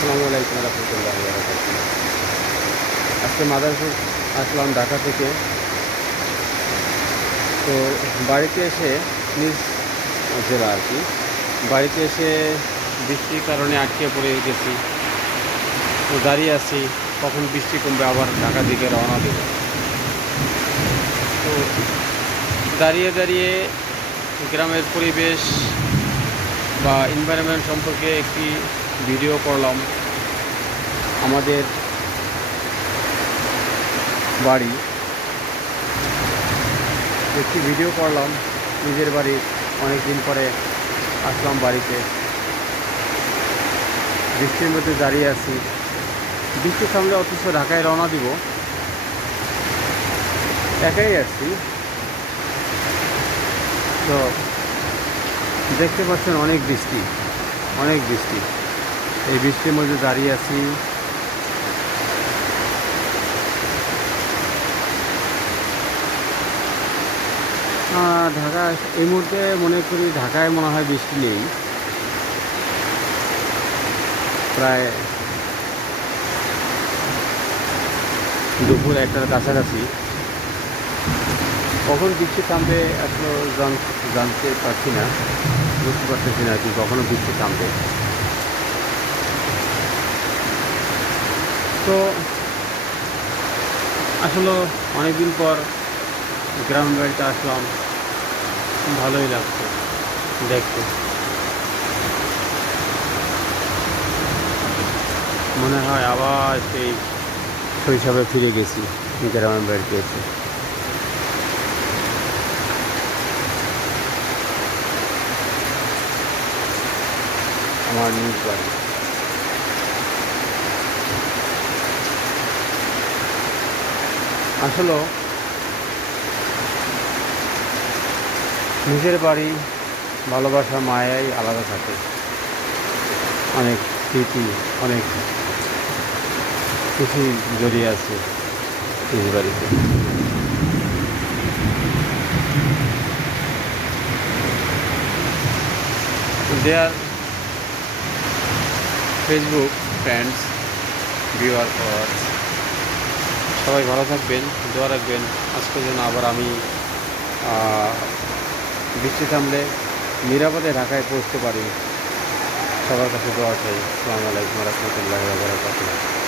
আসসালামু আলাইকুম রহমতুল্লাহি ওয়া বারাকাতুহু। আজকে মাদারীপুর আসলাম ঢাকা থেকে। তো বাড়িতে এসে নিজ জেলা আর কি, বাড়িতে এসে বৃষ্টির কারণে আটকে পড়ে গেছি। তো দাঁড়িয়ে আছি কখন বৃষ্টি কমবে, আবার ঢাকা দিকে রওনা দেব। তো দাঁড়িয়ে দাঁড়িয়ে গ্রামের পরিবেশ বা এনভায়রনমেন্ট সম্পর্কে একটি ভিডিও করলাম। আমাদের বাড়ি একটি ভিডিও করলাম নিজের বাড়ি, অনেক দিন পরে আসলাম বাড়িতে। বৃষ্টির মধ্যে দাঁড়িয়ে আছি, বৃষ্টির সামনে, অথচ ঢাকায় রওনা দিব। একাই আসছি। তো দেখতে পাচ্ছেন অনেক বৃষ্টি, অনেক বৃষ্টি। এই বৃষ্টির মধ্যে দাঁড়িয়ে আছি। ঢাকা এই মুহূর্তে মনে করি ঢাকায় মনে হয় বৃষ্টি নেই। প্রায় দুপুর 1টার কাছাকাছি। কখন বৃষ্টি থামবে এখনো জানতে পারছি না, বুঝতে পারতেছি না আর কি কখনো বৃষ্টি থামবে। তো আসলে অনেকদিন পর গ্রামের বাড়িতে আসলাম, ভালোই লাগছে দেখতে। মনে হয় আবার সেই শৈশবে ফিরে গেছি গ্রামের বাড়িতে এসে। আমার নিজ বাড়ি। আসলে নিজের বাড়ি, ভালোবাসা, মায়াই আলাদা থাকে। অনেক স্মৃতি, অনেক কিছু জড়িয়ে আছে নিজ বাড়িতে। দেয়ার ফেসবুক ফ্রেন্ডস, ভিউয়ার, সবাই ভালো থাকবেন, দোয়া রাখবেন আজকের জন্য। আবার আমি বৃষ্টি থামলে নিরাপদে ঢাকায় পৌঁছতে পারি, সবার কাছে দোয়া চাই। আসসালামু আলাইকুম রহমতুল্লাহি ওয়া বারাকাতুহু।